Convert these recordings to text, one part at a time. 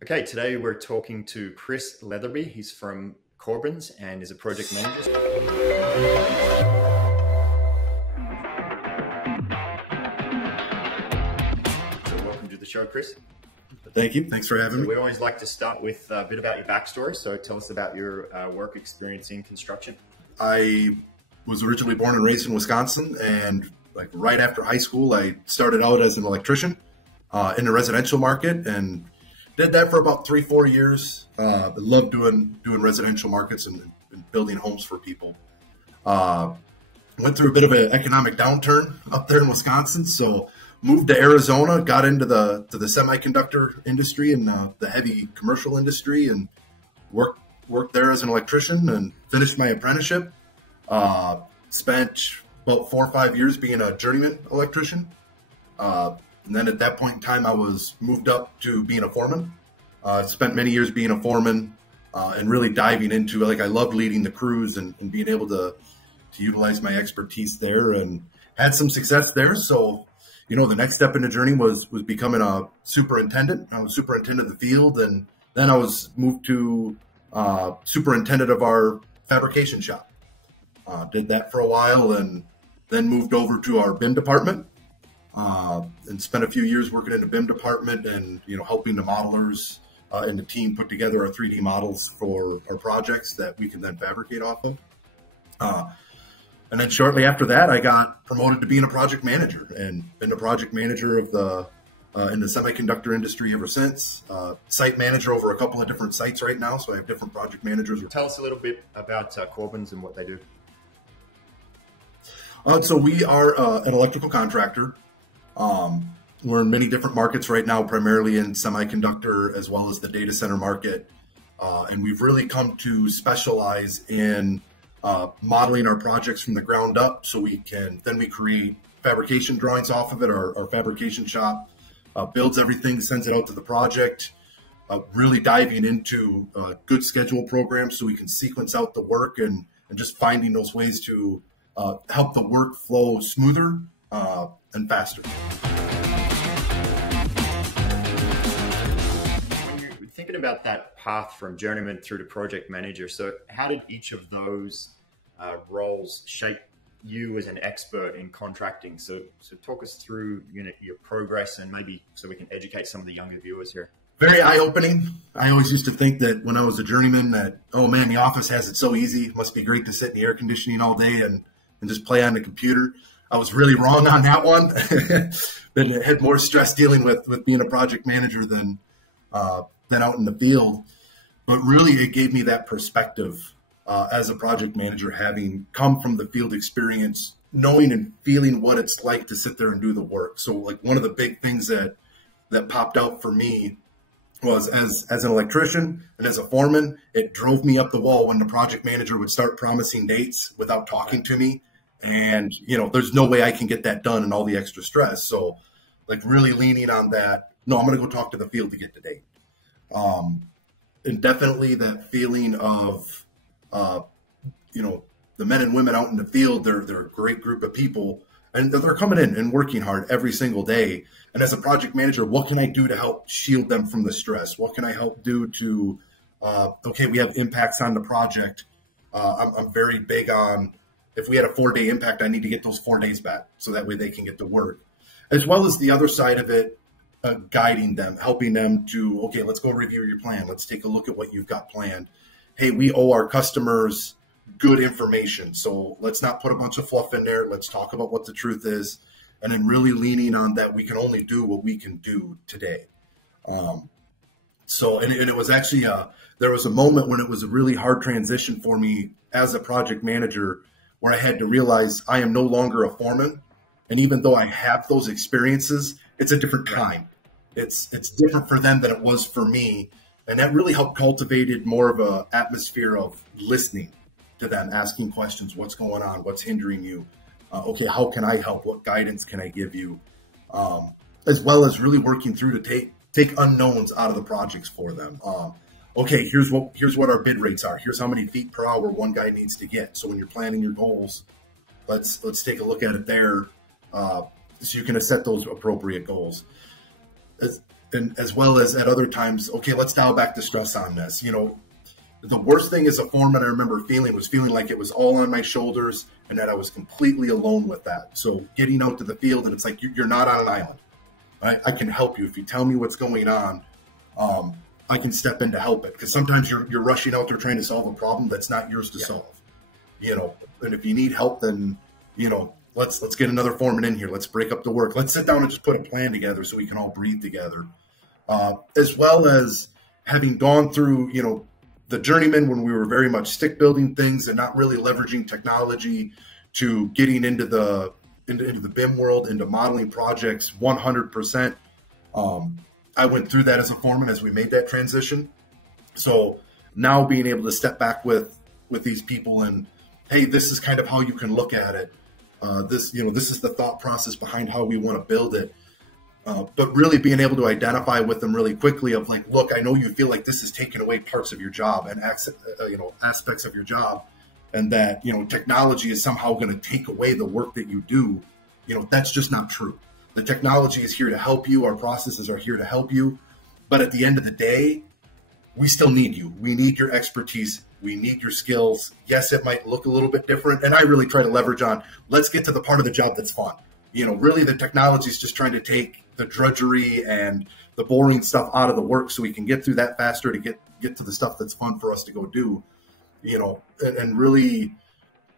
Okay, today we're talking to Chris Leatherberry. He's from Corbin's and is a project manager. So welcome to the show, Chris. Thank you. Thanks for having me. We always like to start with a bit about your backstory. So tell us about your work experience in construction. I was originally born and raised in Wisconsin, and right after high school, I started out as an electrician in the residential market and did that for about 3-4 years. I loved doing residential markets and building homes for people. Went through a bit of an economic downturn up there in Wisconsin, so moved to Arizona, got into the semiconductor industry and the heavy commercial industry, and worked there as an electrician and finished my apprenticeship. Spent about 4 or 5 years being a journeyman electrician. And then at that point in time, I was moved up to being a foreman. Spent many years being a foreman and really diving into, I loved leading the crews and being able to utilize my expertise there, and had some success there. So, the next step in the journey was becoming a superintendent. I was superintendent of the field, and then I was moved to superintendent of our fabrication shop. Did that for a while, and then moved over to our BIM department. And spent a few years working in the BIM department and, helping the modelers and the team put together our 3D models for our projects that we can then fabricate off of. And then shortly after that, I got promoted to being a project manager, and been a project manager of in the semiconductor industry ever since. Site manager over a couple of different sites right now, so I have different project managers. Tell us a little bit about Corbin's and what they do. So we are an electrical contractor. We're in many different markets right now, primarily in semiconductor as well as the data center market. And we've really come to specialize in modeling our projects from the ground up, so we create fabrication drawings off of it. Our fabrication shop builds everything, sends it out to the project, really diving into good schedule programs so we can sequence out the work and just finding those ways to help the work flow smoother and faster. When you're thinking about that path from journeyman through to project manager, so how did each of those roles shape you as an expert in contracting? So talk us through your progress, and maybe so we can educate some of the younger viewers here. Very eye-opening. I always used to think that when I was a journeyman that, oh man, the office has it so easy. It must be great to sit in the air conditioning all day and just play on the computer. I was really wrong on that one. Then I had more stress dealing with being a project manager than out in the field. But really, it gave me that perspective as a project manager, having come from the field experience, knowing and feeling what it's like to sit there and do the work. So one of the big things that popped out for me was as an electrician and as a foreman, it drove me up the wall when the project manager would start promising dates without talking to me. And, there's no way I can get that done and all the extra stress. So really leaning on that, no, I'm going to go talk to the field to get the date. And definitely that feeling of, the men and women out in the field, they're a great group of people, and they're coming in and working hard every single day. And as a project manager, what can I do to help shield them from the stress? What can I help do to, okay, we have impacts on the project. I'm very big on, if we had a 4-day impact, I need to get those 4 days back so that way they can get to work. As well as the other side of it, guiding them, helping them to, okay, let's go review your plan. Let's take a look at what you've got planned. Hey, we owe our customers good information, so let's not put a bunch of fluff in there. Let's talk about what the truth is. And then really leaning on that we can only do what we can do today. And it was actually, there was a moment when it was a really hard transition for me as a project manager, where I had to realize I am no longer a foreman. And even though I have those experiences, it's a different time. It's different for them than it was for me. And that really helped cultivated more of an atmosphere of listening to them, asking questions. What's going on? What's hindering you? Okay, how can I help? What guidance can I give you? As well as really working through to take unknowns out of the projects for them. Okay, here's what our bid rates are. Here's how many feet per hour one guy needs to get. So when you're planning your goals, let's take a look at it there, so you can set those appropriate goals. and as well as at other times, okay, let's dial back the stress on this. You know, the worst thing as a foreman I remember feeling like it was all on my shoulders and that I was completely alone with that. So getting out to the field and it's like, you're not on an island. I can help you. If you tell me what's going on, I can step in to help it. Because sometimes you're rushing out there trying to solve a problem that's not yours to solve. You know, and if you need help, then, you know, let's get another foreman in here. Let's break up the work. Let's sit down and just put a plan together so we can all breathe together. As well as having gone through, you know, the Journeyman when we were very much stick building things and not really leveraging technology, to getting into the BIM world, into modeling projects 100%. I went through that as a foreman as we made that transition. So now being able to step back with these people and, hey, this is kind of how you can look at it. This is the thought process behind how we want to build it. But really being able to identify with them really quickly of like, look, I know you feel like this is taking away parts of your job and aspects of your job, and that, you know, technology is somehow going to take away the work that you do. You know, that's just not true. The technology is here to help you. Our processes are here to help you. But at the end of the day, we still need you. We need your expertise. We need your skills. Yes, it might look a little bit different. And I really try to leverage on, let's get to the part of the job that's fun. You know, really the technology is just trying to take the drudgery and the boring stuff out of the work so we can get through that faster to get to the stuff that's fun for us to go do. You know, and really,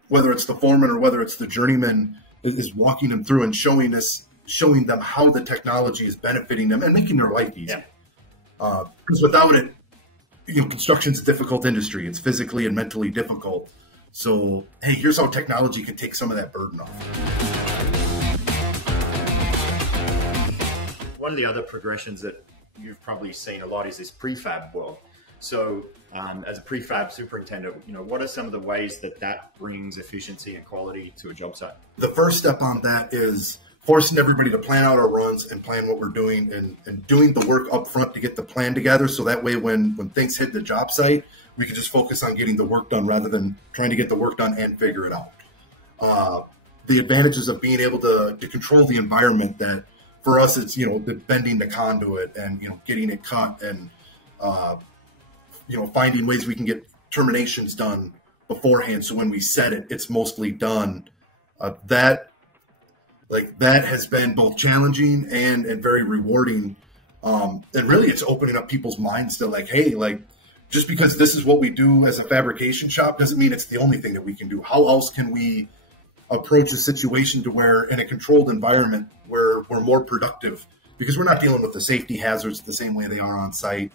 whether it's the foreman or whether it's the Journeyman, is walking them through and showing them how the technology is benefiting them and making their life easier. Because without it, you know, construction's a difficult industry. It's physically and mentally difficult. So, hey, here's how technology can take some of that burden off. One of the other progressions that you've probably seen a lot is this prefab world. So as a prefab superintendent, you know, what are some of the ways that brings efficiency and quality to a job site? The first step on that is forcing everybody to plan out our runs and plan what we're doing and doing the work up front to get the plan together. So that way, when things hit the job site, we can just focus on getting the work done rather than trying to get the work done and figure it out. The advantages of being able to control the environment, that for us, it's, you know, the bending the conduit and, you know, getting it cut and, you know, finding ways we can get terminations done beforehand. So when we set it, it's mostly done. That has been both challenging and very rewarding. And really it's opening up people's minds to like, hey, like, just because this is what we do as a fabrication shop doesn't mean it's the only thing that we can do. How else can we approach a situation to where in a controlled environment where we're more productive, because we're not dealing with the safety hazards the same way they are on site.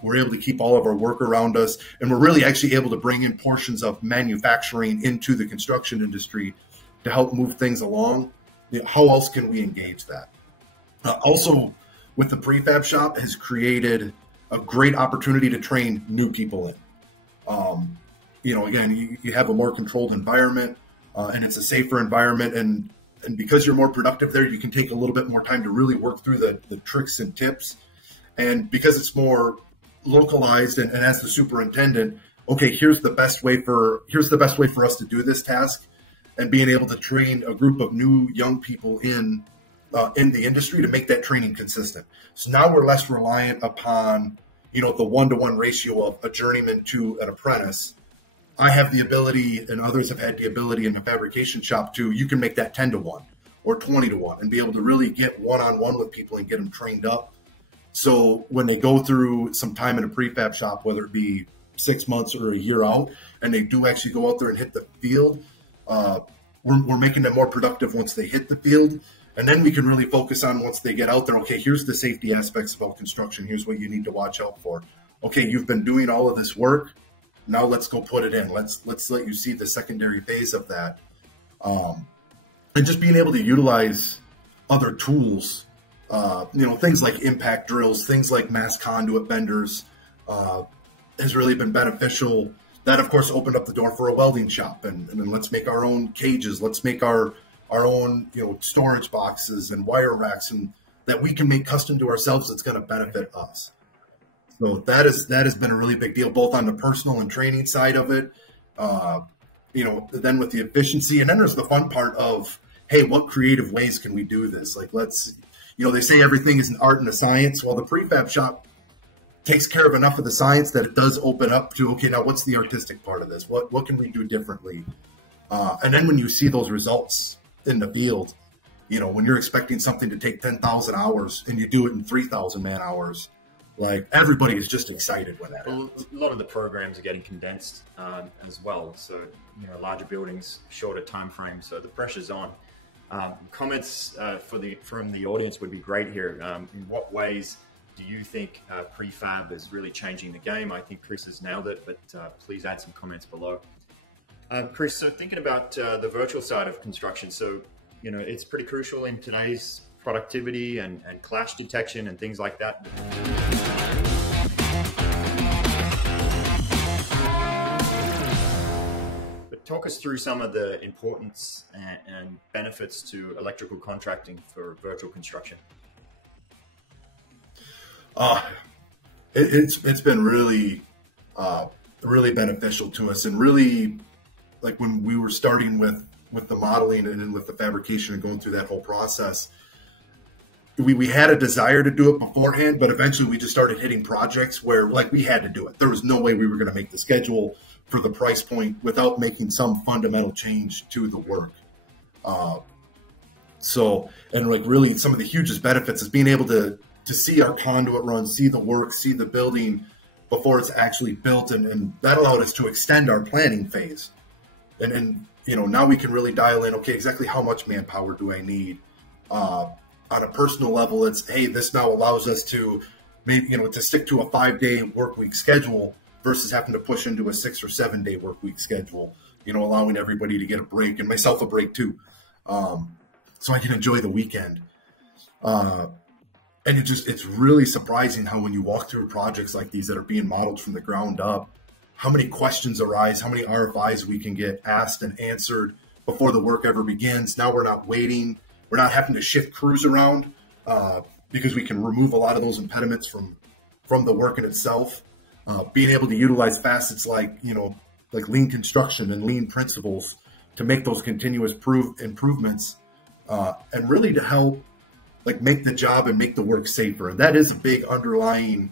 We're able to keep all of our work around us, and we're really actually able to bring in portions of manufacturing into the construction industry to help move things along. You know, how else can we engage that? Also, with the prefab shop has created a great opportunity to train new people in. You know, again, you have a more controlled environment, and it's a safer environment, and because you're more productive there, you can take a little bit more time to really work through the tricks and tips. And because it's more localized, and as the superintendent, okay, here's the best way for us to do this task, and being able to train a group of new young people in the industry to make that training consistent. So now we're less reliant upon, you know, the 1-to-1 ratio of a journeyman to an apprentice. I have the ability, and others have had the ability in the fabrication shop to, you can make that 10-to-1 or 20-to-1 and be able to really get one-on-one with people and get them trained up. So when they go through some time in a prefab shop, whether it be 6 months or a year out, and they do actually go out there and hit the field, we're making them more productive once they hit the field. And then we can really focus on, once they get out there, okay, here's the safety aspects about construction. Here's what you need to watch out for. Okay, you've been doing all of this work. Now let's go put it in. Let's let you see the secondary phase of that. And just being able to utilize other tools, you know, things like impact drills, things like mass conduit benders, has really been beneficial. That, of course, opened up the door for a welding shop, and then let's make our own cages. Let's make our own, you know, storage boxes and wire racks, and that we can make custom to ourselves that's going to benefit us. So that has been a really big deal, both on the personal and training side of it. You know, then with the efficiency, and then there's the fun part of, hey, what creative ways can we do this? Like, let's, they say everything is an art and a science. Well, the prefab shop takes care of enough of the science that it does open up to, okay, now what's the artistic part of this? What can we do differently? And then when you see those results in the field, when you're expecting something to take 10,000 hours and you do it in 3,000 man hours, like everybody is just excited when that happens. A lot of the programs are getting condensed as well. So, larger buildings, shorter time frame. So the pressure's on. Comments from the audience would be great here. In what ways do you think prefab is really changing the game? I think Chris has nailed it, but please add some comments below. Chris, so thinking about the virtual side of construction, so it's pretty crucial in today's productivity and clash detection and things like that. But talk us through some of the importance and benefits to electrical contracting for virtual construction. It's been really beneficial to us, and really, like when we were starting with the modeling and then with the fabrication and going through that whole process, we had a desire to do it beforehand, but eventually we just started hitting projects where like we had to do it. There was no way we were going to make the schedule for the price point without making some fundamental change to the work. And like really some of the hugest benefits is being able to see our conduit run, see the work, see the building before it's actually built. And that allowed us to extend our planning phase. And now we can really dial in, okay, exactly how much manpower do I need? On a personal level, it's, hey, this now allows us to maybe, to stick to a 5-day work week schedule versus having to push into a 6 or 7 day work week schedule, allowing everybody to get a break and myself a break too. So I can enjoy the weekend. And it's really surprising how when you walk through projects like these that are being modeled from the ground up, how many questions arise, how many RFIs we can get asked and answered before the work ever begins. Now we're not waiting. We're not having to shift crews around because we can remove a lot of those impediments from the work in itself. Being able to utilize facets like lean construction and lean principles to make those continuous improvements and really to help make the job and make the work safer. And that is a big underlying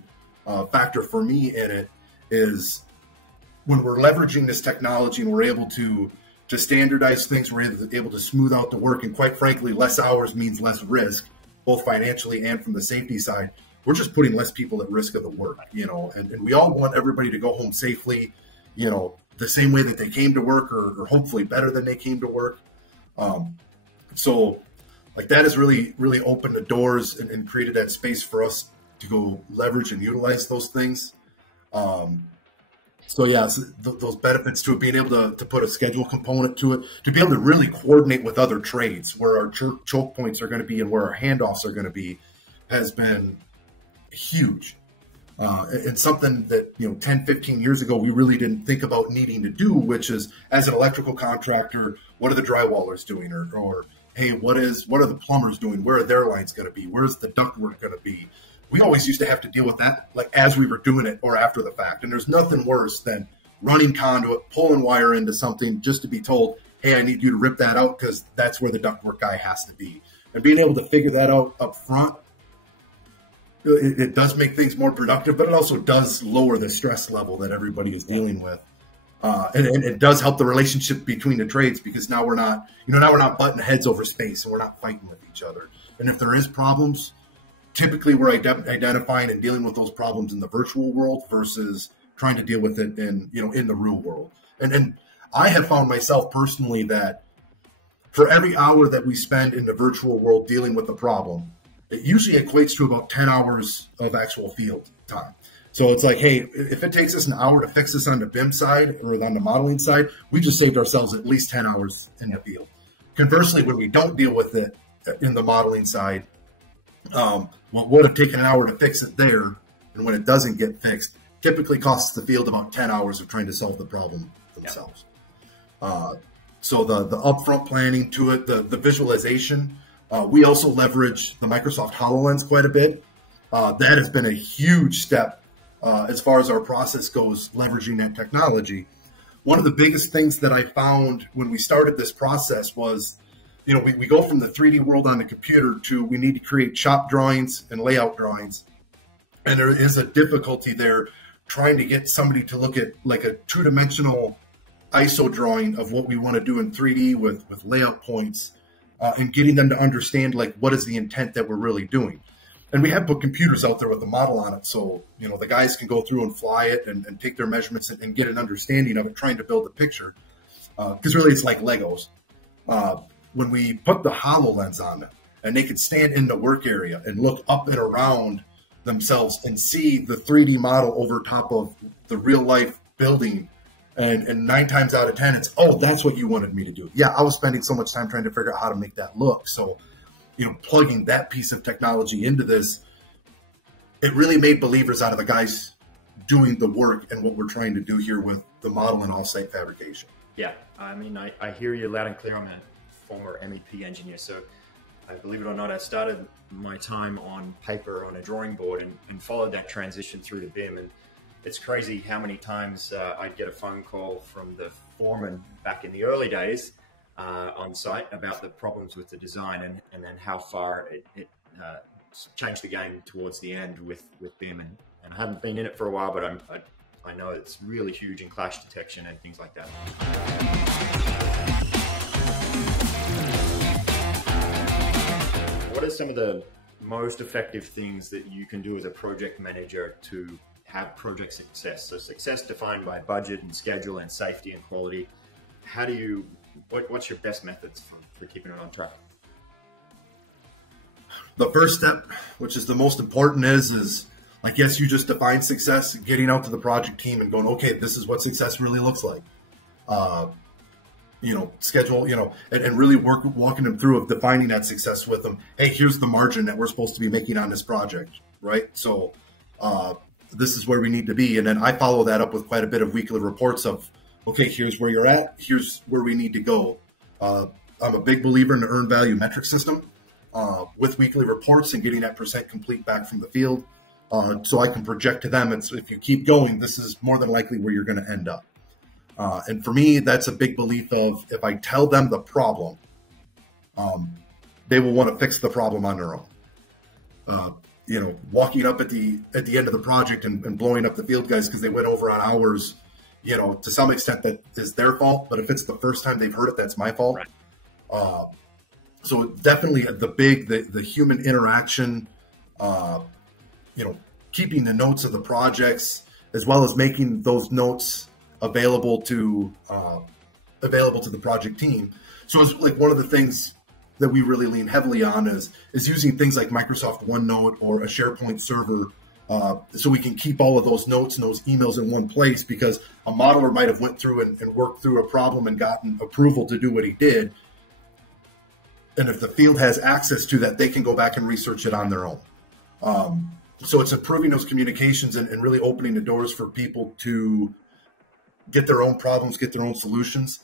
factor for me in it, is when we're leveraging this technology and we're able to standardize things, we're able to smooth out the work. And quite frankly, less hours means less risk, both financially and from the safety side. We're just putting less people at risk of the work, and we all want everybody to go home safely, the same way that they came to work, or hopefully better than they came to work. So that has really, really opened the doors and created that space for us to go leverage and utilize those things. So those benefits to it, being able to put a schedule component to it, to be able to really coordinate with other trades, where our choke points are going to be and where our handoffs are going to be, has been huge. And something that, 10, 15 years ago, we really didn't think about needing to do, which is, as an electrical contractor, what are the drywallers doing? Or hey, what are the plumbers doing? Where are their lines going to be? Where's the ductwork going to be? We always used to have to deal with that, as we were doing it or after the fact. And there's nothing worse than running conduit, pulling wire into something just to be told, hey, I need you to rip that out because that's where the ductwork guy has to be. And being able to figure that out up front, it does make things more productive, but it also does lower the stress level that everybody is dealing with. And it does help the relationship between the trades, because now we're not butting heads over space, and we're not fighting with each other. And if there is problems, typically we're identifying and dealing with those problems in the virtual world versus trying to deal with it in the real world. And I have found myself personally that for every hour that we spend in the virtual world dealing with the problem, it usually equates to about 10 hours of actual field time. So it's like, hey, if it takes us an hour to fix this on the BIM side or on the modeling side, we just saved ourselves at least 10 hours in the field. Conversely, when we don't deal with it in the modeling side, what would have taken an hour to fix it there, and when it doesn't get fixed, typically costs the field about 10 hours of trying to solve the problem themselves. So the upfront planning to it, the visualization, we also leverage the Microsoft HoloLens quite a bit. That has been a huge step as far as our process goes, leveraging that technology. One of the biggest things that I found when we started this process was, we go from the 3D world on the computer to we need to create shop drawings and layout drawings. And there is a difficulty there trying to get somebody to look at like a two-dimensional ISO drawing of what we want to do in 3D with layout points, and getting them to understand like what is the intent that we're really doing. And we have put computers out there with a model on it, so the guys can go through and fly it and take their measurements and get an understanding of it, trying to build a picture. Because really it's like Legos. When we put the HoloLens on them and they could stand in the work area and look up and around themselves and see the 3D model over top of the real life building, and 9 times out of 10 it's, oh, that's what you wanted me to do. Yeah, I was spending so much time trying to figure out how to make that look. So plugging that piece of technology into this, it really made believers out of the guys doing the work and what we're trying to do here with the model and all-site fabrication. Yeah, I mean, I hear you loud and clear. I'm a former MEP engineer, so believe it or not, I started my time on paper on a drawing board and followed that transition through to BIM. And it's crazy how many times I'd get a phone call from the foreman back in the early days on site about the problems with the design, and then how far it changed the game towards the end with BIM. And I haven't been in it for a while, but I know it's really huge in clash detection and things like that. What are some of the most effective things that you can do as a project manager to have project success? So success defined by budget and schedule and safety and quality. What's your best methods for keeping it on track? The first step, which is the most important, is like, yes, you just define success, getting out to the project team and going, okay, this is what success really looks like. Schedule, and really walking them through of defining that success with them. Hey, here's the margin that we're supposed to be making on this project, right? So this is where we need to be. And then I follow that up with quite a bit of weekly reports of, okay, here's where you're at, here's where we need to go. I'm a big believer in the earned value metric system with weekly reports and getting that percent complete back from the field. So I can project to them, if you keep going, this is more than likely where you're going to end up. And for me, that's a big belief of, if I tell them the problem, they will want to fix the problem on their own. Walking up at the end of the project and blowing up the field guys because they went over on hours, to some extent that is their fault. But if it's the first time they've heard it, that's my fault. Right. So definitely the human interaction, keeping the notes of the projects, as well as making those notes available to the project team. So it's like one of the things that we really lean heavily on is using things like Microsoft OneNote or a SharePoint server, so we can keep all of those notes and those emails in one place, because a modeler might have went through and worked through a problem and gotten approval to do what he did. And if the field has access to that, they can go back and research it on their own. So it's improving those communications and really opening the doors for people to get their own problems, get their own solutions.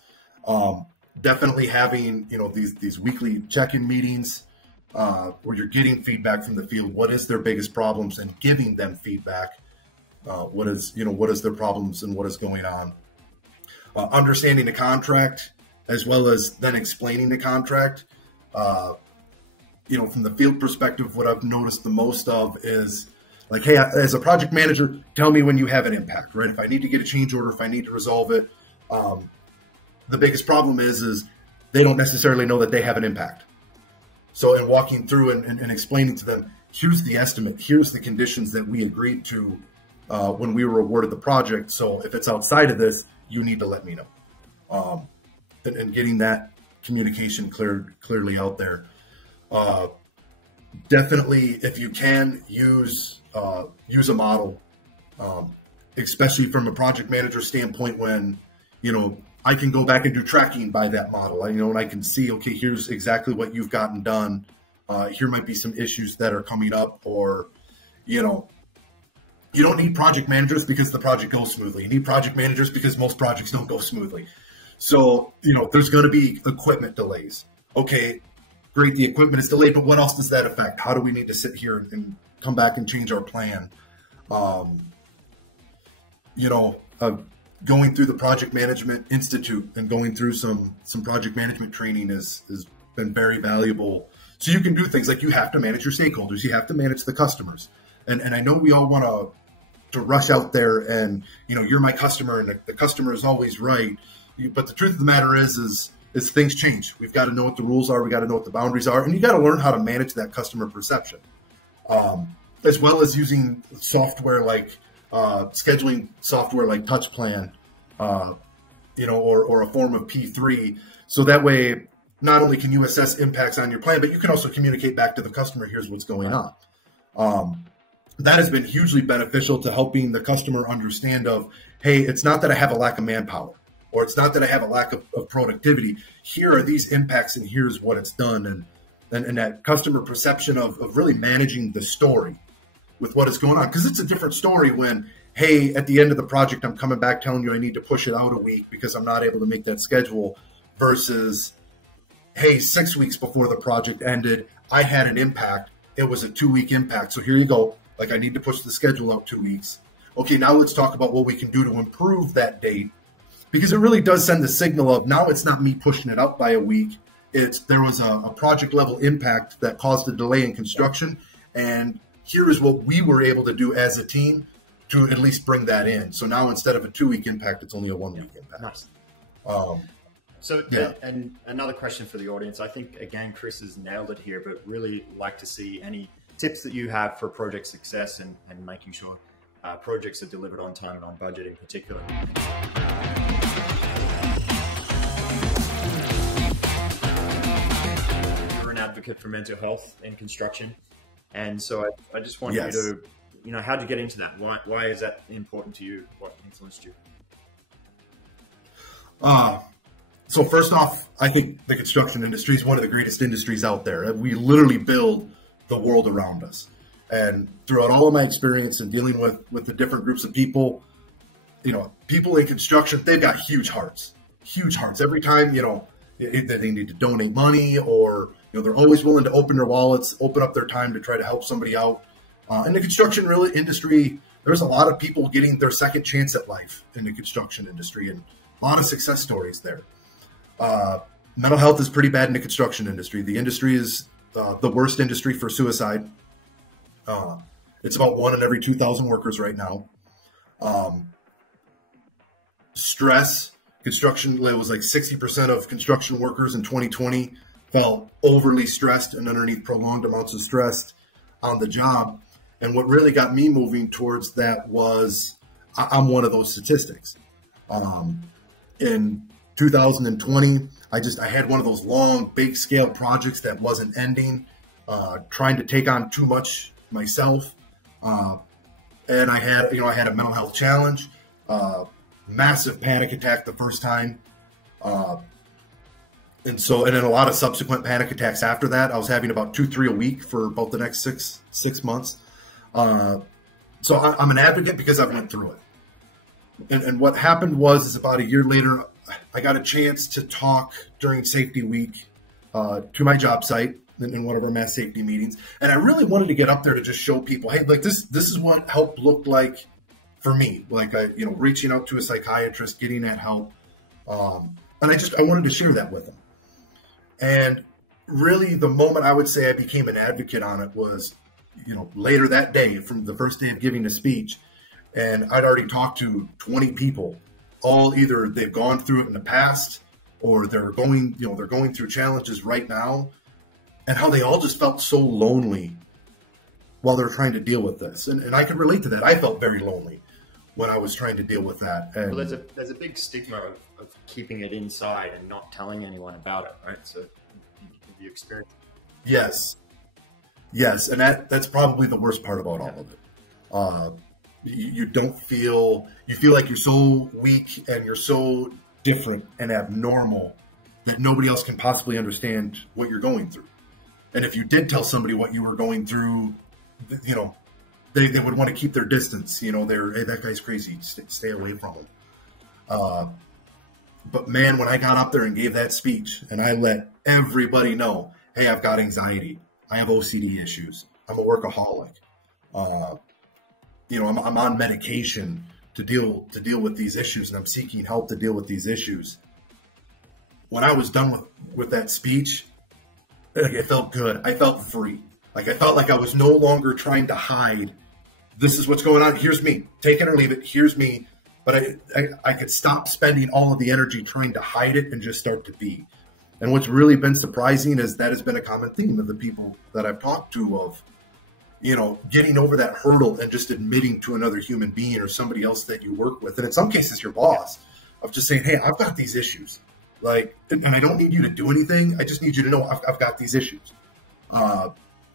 Definitely having, these weekly check-in meetings where you're getting feedback from the field. What is their biggest problems, and giving them feedback. What is their problems and what is going on. Understanding the contract, as well as then explaining the contract. From the field perspective, what I've noticed the most of is like, hey, as a project manager, tell me when you have an impact, right? If I need to get a change order, if I need to resolve it, the biggest problem is they don't necessarily know that they have an impact. So in walking through and explaining to them, here's the estimate, here's the conditions that we agreed to when we were awarded the project. So if it's outside of this, you need to let me know. And getting that communication clearly out there. Definitely, if you can, use a model, especially from a project manager standpoint, when I can go back and do tracking by that model. And I can see, okay, here's exactly what you've gotten done. Here might be some issues that are coming up, or you don't need project managers because the project goes smoothly. You need project managers because most projects don't go smoothly. So there's going to be equipment delays. Okay, great, the equipment is delayed, but what else does that affect? How do we need to sit here and come back and change our plan? Going through the Project Management Institute and going through some project management training is been very valuable. So you can do things like you have to manage your stakeholders, you have to manage the customers. And I know we all want to rush out there and, you're my customer and the customer is always right. But the truth of the matter is things change. We've got to know what the rules are. We got to know what the boundaries are. And you got to learn how to manage that customer perception, as well as using software like scheduling software like TouchPlan, or a form of P3. So that way, not only can you assess impacts on your plan, but you can also communicate back to the customer, here's what's going on. That has been hugely beneficial to helping the customer understand of, hey, it's not that I have a lack of manpower, or it's not that I have a lack of productivity. Here are these impacts and here's what it's done. And that customer perception of really managing the story with what is going on. Because it's a different story when, hey, at the end of the project, I'm coming back telling you I need to push it out a week because I'm not able to make that schedule, versus, hey, 6 weeks before the project ended, I had an impact. It was a 2-week impact. So here you go. Like, I need to push the schedule out 2 weeks. Okay, now let's talk about what we can do to improve that date, because it really does send the signal of, now it's not me pushing it out by a week. There was a project level impact that caused a delay in construction. And here is what we were able to do as a team to at least bring that in. So now instead of a 2-week impact, it's only a 1-week impact. Nice. Yeah. And another question for the audience. I think, again, Chris has nailed it here, but really like to see any tips that you have for project success and making sure projects are delivered on time and on budget in particular. You're an advocate for mental health in construction. And so I just want you to, how'd you get into that? Why is that important to you? What influenced you? So first off, I think the construction industry is one of the greatest industries out there. We literally build the world around us. And throughout all of my experience in dealing with the different groups of people, people in construction, they've got huge hearts. Every time, they need to donate money, or, they're always willing to open their wallets, open up their time to try to help somebody out. In the construction industry, there's a lot of people getting their second chance at life in the construction industry, and a lot of success stories there. Mental health is pretty bad in the construction industry. The industry is the worst industry for suicide. It's about 1 in every 2,000 workers right now. Stress, construction, it was like 60% of construction workers in 2020 felt overly stressed and underneath prolonged amounts of stress on the job. And what really got me moving towards that was, I'm one of those statistics. In 2020, I had one of those long, big scale projects that wasn't ending, trying to take on too much myself. And I had a mental health challenge, massive panic attack the first time. And then a lot of subsequent panic attacks after that. I was having about 2-3 a week for about the next six months. So I'm an advocate because I went through it. And what happened is about a year later, I got a chance to talk during safety week to my job site in one of our mass safety meetings. And I really wanted to get up there to just show people, hey, like this is what help looked like for me. Like, reaching out to a psychiatrist, getting that help. And I wanted to share that with them. And really the moment I would say I became an advocate on it was, later that day, from the first day of giving a speech. And I'd already talked to 20 people, all either they've gone through it in the past, or they're going through challenges right now, and how they all just felt so lonely while they're trying to deal with this. And I can relate to that. I felt very lonely when I was trying to deal with that. And well, there's a big stigma of keeping it inside and not telling anyone about it, right? So have you experienced? Yes. And that's probably the worst part about all of it. You feel like you're so weak and you're so different and abnormal that nobody else can possibly understand what you're going through. And if you did tell somebody what you were going through, they would want to keep their distance. Hey, that guy's crazy. Stay away from him. But man, when I got up there and gave that speech and I let everybody know, hey, I've got anxiety. I have OCD issues. I'm a workaholic. I'm on medication to deal with these issues, and I'm seeking help to deal with these issues. When I was done with that speech, it felt good. I felt free. Like I felt like I was no longer trying to hide. This is what's going on. Here's me. Take it or leave it. Here's me. But I could stop spending all of the energy trying to hide it and just start to be. And what's really been surprising is that has been a common theme of the people that I've talked to of, you know, getting over that hurdle and just admitting to another human being or somebody else that you work with. And in some cases, your boss, of just saying, hey, I've got these issues. Like, and I don't need you to do anything. I just need you to know I've got these issues.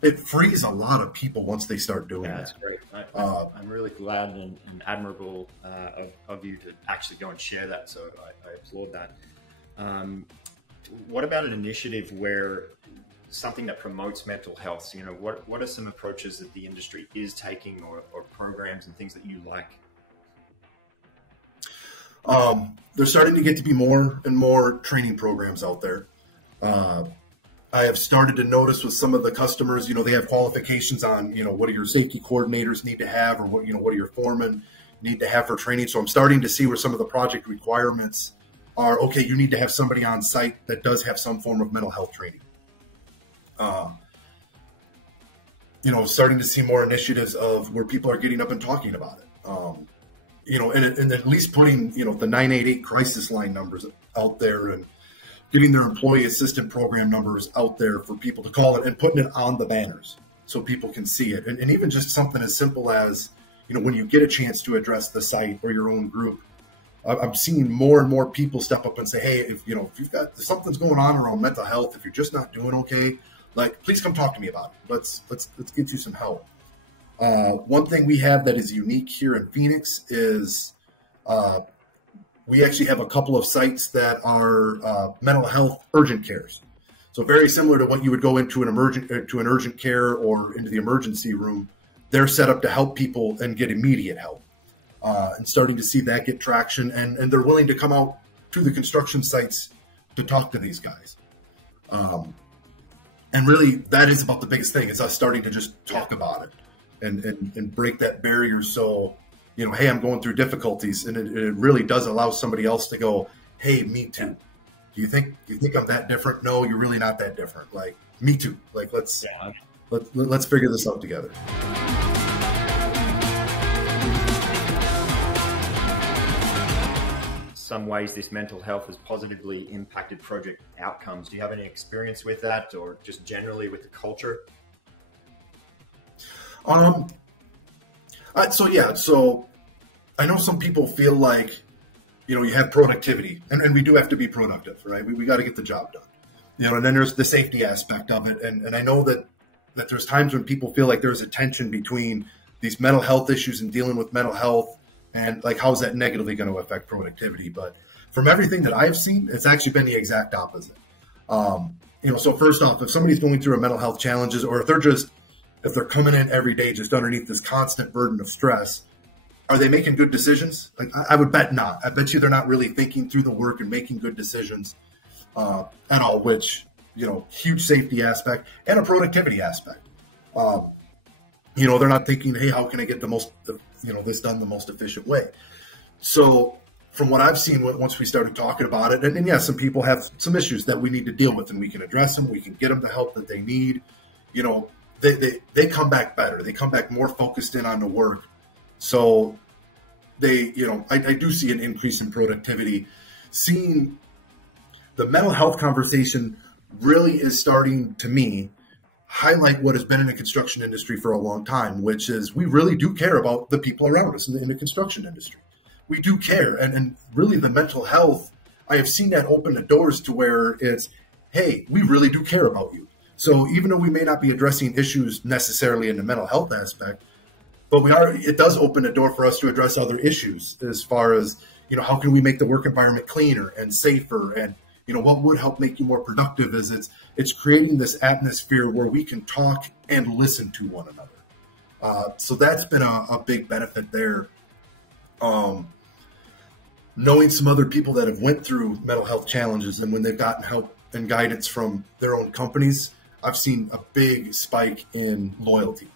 It frees a lot of people once they start doing that. That's great. I'm really glad and admirable of you to actually go and share that. So I applaud that. What about an initiative where something that promotes mental health? You know, what are some approaches that the industry is taking or programs and things that you like? There's starting to get to be more and more training programs out there. I have started to notice with some of the customers, you know, they have qualifications on, you know, what do your safety coordinators need to have, or what, you know, what do your foremen need to have for training. So I'm starting to see where some of the project requirements are, okay, you need to have somebody on site that does have some form of mental health training. You know, starting to see more initiatives of where people are getting up and talking about it. You know, and at least putting, you know, the 988 crisis line numbers out there and getting their employee assistant program numbers out there for people to call it and putting it on the banners so people can see it. And even just something as simple as, you know, when you get a chance to address the site or your own group, I'm seeing more and more people step up and say, hey, if you've got something's going on around mental health, if you're just not doing okay, like, please come talk to me about it. Let's get you some help. One thing we have that is unique here in Phoenix is we actually have a couple of sites that are mental health urgent cares. So very similar to what you would go into an urgent care or into the emergency room. They're set up to help people and get immediate help. And starting to see that get traction, and they're willing to come out to the construction sites to talk to these guys. And really, that is about the biggest thing, is us starting to just talk about it and break that barrier. So, you know, hey, I'm going through difficulties, and it really does allow somebody else to go, hey, me too. Do you think I'm that different? No, you're really not that different. Like, me too. Like, let's figure this out together. Some ways this mental health has positively impacted project outcomes. Do you have any experience with that, or just generally with the culture? So I know some people feel like, you know, you have productivity, and we do have to be productive, right? We got to get the job done, you know, and then there's the safety aspect of it. And I know that there's times when people feel like there's a tension between these mental health issues and dealing with mental health, and like, how is that negatively going to affect productivity? But from everything that I've seen, it's actually been the exact opposite. You know, so first off, if somebody's going through a mental health challenges, or if they're coming in every day just underneath this constant burden of stress, are they making good decisions? Like, I would bet not. I bet you they're not really thinking through the work and making good decisions at all, which, you know, huge safety aspect and a productivity aspect. You know, they're not thinking, hey, how can I get this done the most efficient way? So from what I've seen, once we started talking about it, and yes, some people have some issues that we need to deal with, and we can address them. We can get them the help that they need. You know, they come back better. They come back more focused in on the work. So I do see an increase in productivity. Seeing the mental health conversation really is starting, to me, highlight what has been in the construction industry for a long time, which is we really do care about the people around us in the construction industry. We do care. And really the mental health, I have seen that open the doors to where it's, hey, we really do care about you. So even though we may not be addressing issues necessarily in the mental health aspect, but it does open the door for us to address other issues as far as, you know, how can we make the work environment cleaner and safer, and, you know, what would help make you more productive? Is it's creating this atmosphere where we can talk and listen to one another. So that's been a big benefit there. Knowing some other people that have went through mental health challenges, and when they've gotten help and guidance from their own companies, I've seen a big spike in loyalty.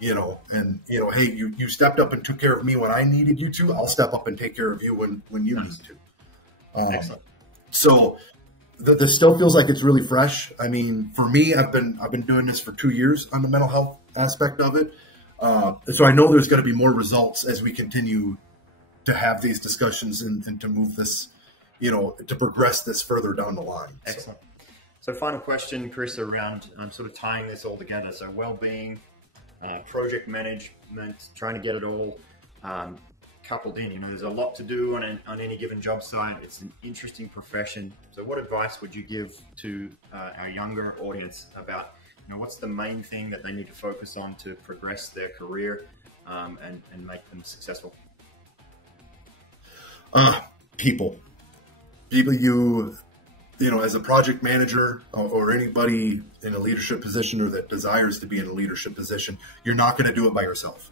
You know, and, you know, hey, you stepped up and took care of me when I needed you to. I'll step up and take care of you when you need to. Excellent. So this still feels like it's really fresh. I mean, for me, I've been doing this for 2 years on the mental health aspect of it. So I know there's going to be more results as we continue to have these discussions and to move this, to progress this further down the line. Excellent. So final question, Chris, around sort of tying this all together. So well-being, project management, trying to get it all coupled in. There's a lot to do on any given job site. It's an interesting profession. So what advice would you give to our younger audience about, what's the main thing that they need to focus on to progress their career and make them successful? People, as a project manager or anybody in a leadership position or that desires to be in a leadership position, you're not going to do it by yourself.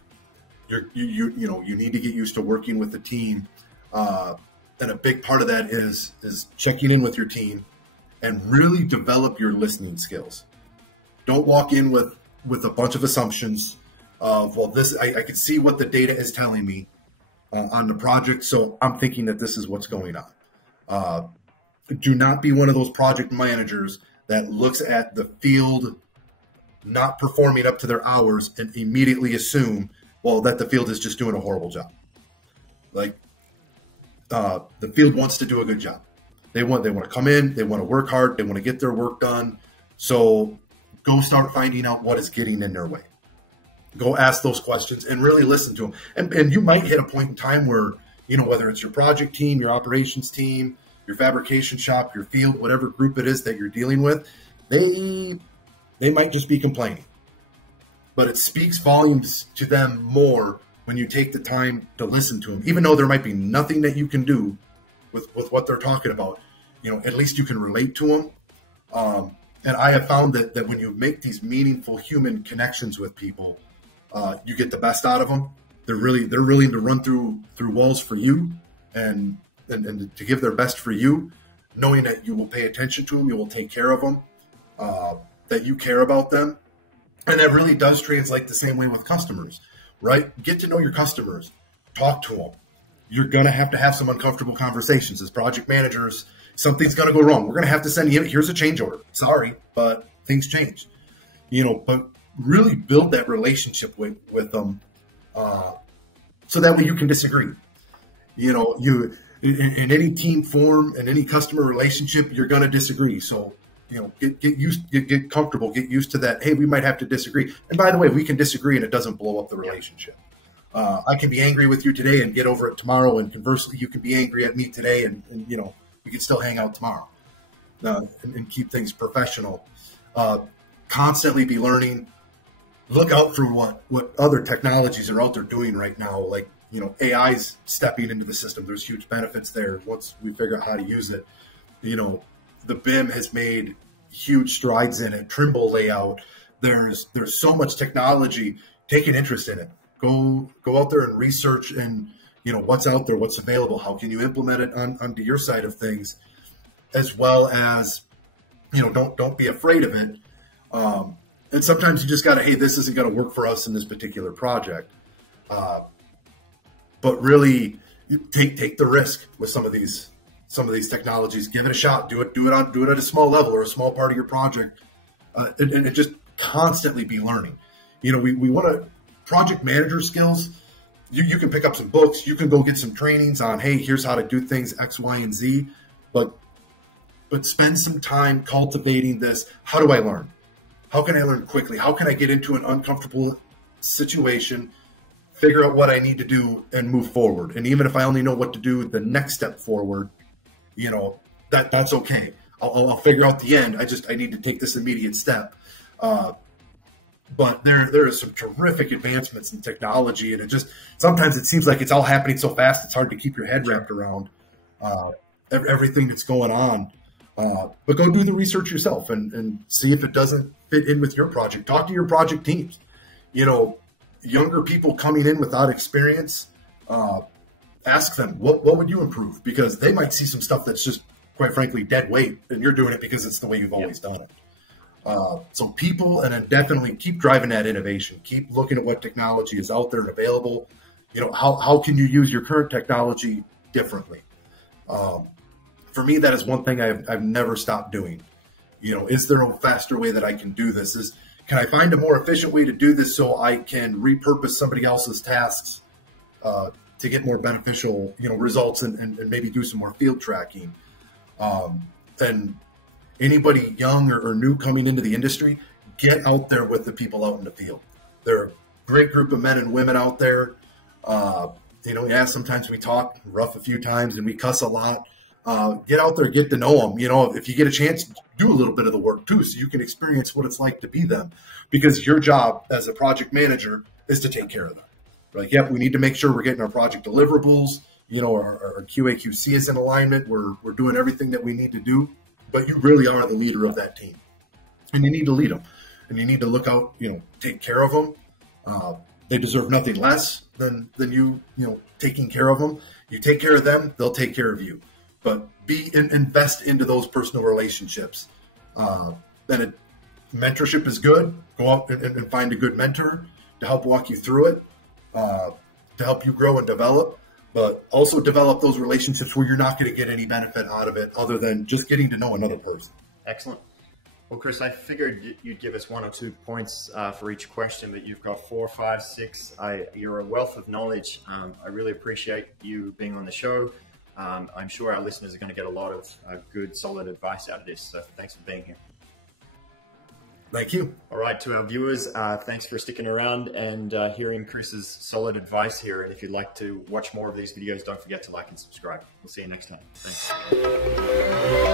You need to get used to working with the team. And a big part of that is checking in with your team and really develop your listening skills. Don't walk in with a bunch of assumptions of, well, I can see what the data is telling me on the project, so I'm thinking that this is what's going on. Do not be one of those project managers that looks at the field not performing up to their hours and immediately assume, well, that the field is just doing a horrible job. Like, the field wants to do a good job. They want to come in, they want to work hard, they want to get their work done. So go start finding out what is getting in their way. Go ask those questions and really listen to them. And you might hit a point in time where, whether it's your project team, your operations team, your fabrication shop, your field, whatever group it is that you're dealing with, they might just be complaining. But it speaks volumes to them more when you take the time to listen to them. Even though there might be nothing that you can do with what they're talking about, at least you can relate to them. And I have found that when you make these meaningful human connections with people, you get the best out of them. They're willing to run through walls for you and to give their best for you, knowing that you will pay attention to them, you will take care of them, that you care about them. And that really does translate the same way with customers, right? Get to know your customers, talk to them. You're going to have some uncomfortable conversations as project managers. Something's going to go wrong. We're going to have to send you, here's a change order. Sorry, but things change, but really build that relationship with them. So that way you can disagree. In any team form and any customer relationship, you're going to disagree. So, get comfortable, get used to that. Hey, we might have to disagree. And by the way, we can disagree and it doesn't blow up the relationship. I can be angry with you today and get over it tomorrow. And conversely, you can be angry at me today and we can still hang out tomorrow and keep things professional. Constantly be learning. Look out for what other technologies are out there doing right now. Like, AI's stepping into the system. There's huge benefits there once we figure out how to use it. The BIM has made huge strides in it. Trimble layout. There's so much technology. Take an interest in it. Go out there and research and what's out there, what's available. How can you implement it onto your side of things, as well as don't be afraid of it. And sometimes you just got to, hey, this isn't going to work for us in this particular project. But really take the risk with some of these technologies. Give it a shot. Do it at a small level or a small part of your project, and just constantly be learning. We want to project manager skills. You can pick up some books. You can go get some trainings on, hey, here's how to do things X, Y, and Z. But spend some time cultivating this. How do I learn? How can I learn quickly? How can I get into an uncomfortable situation, figure out what I need to do, and move forward? And even if I only know what to do the next step forward, that's okay. I'll figure out the end. I need to take this immediate step. But there are some terrific advancements in technology, and sometimes it seems like it's all happening so fast it's hard to keep your head wrapped around everything that's going on. But go do the research yourself and see if it doesn't fit in with your project. Talk to your project teams. Younger people coming in without experience, ask them, what would you improve? Because they might see some stuff that's just, quite frankly, dead weight, and you're doing it because it's the way you've always done it. So people, and then definitely keep driving that innovation. Keep looking at what technology is out there and available. How can you use your current technology differently? for me, that is one thing I've never stopped doing. Is there a faster way that I can do this? Can I find a more efficient way to do this so I can repurpose somebody else's tasks to get more beneficial, results and maybe do some more field tracking? Then anybody young or new coming into the industry, get out there with the people out in the field. They're a great group of men and women out there. Sometimes we talk rough a few times and we cuss a lot. Get out there, get to know them. If you get a chance, do a little bit of the work too, so you can experience what it's like to be them. Because your job as a project manager is to take care of them. Like, yep, we need to make sure we're getting our project deliverables. Our QA/QC is in alignment. We're doing everything that we need to do. But you really are the leader of that team, and you need to lead them, and you need to look out. Take care of them. They deserve nothing less than you. Taking care of them. You take care of them, they'll take care of you. But invest into those personal relationships. Then mentorship is good. Go out and find a good mentor to help walk you through it, to help you grow and develop. But also develop those relationships where you're not going to get any benefit out of it other than just getting to know another person. Excellent. Well, Chris, I figured you'd give us 1 or 2 points for each question, but you've got 4, 5, 6. You're a wealth of knowledge. I really appreciate you being on the show. I'm sure our listeners are going to get a lot of good, solid advice out of this. So thanks for being here. Thank you. All right, to our viewers, thanks for sticking around and hearing Chris's solid advice here. And if you'd like to watch more of these videos, don't forget to like and subscribe. We'll see you next time. Thanks.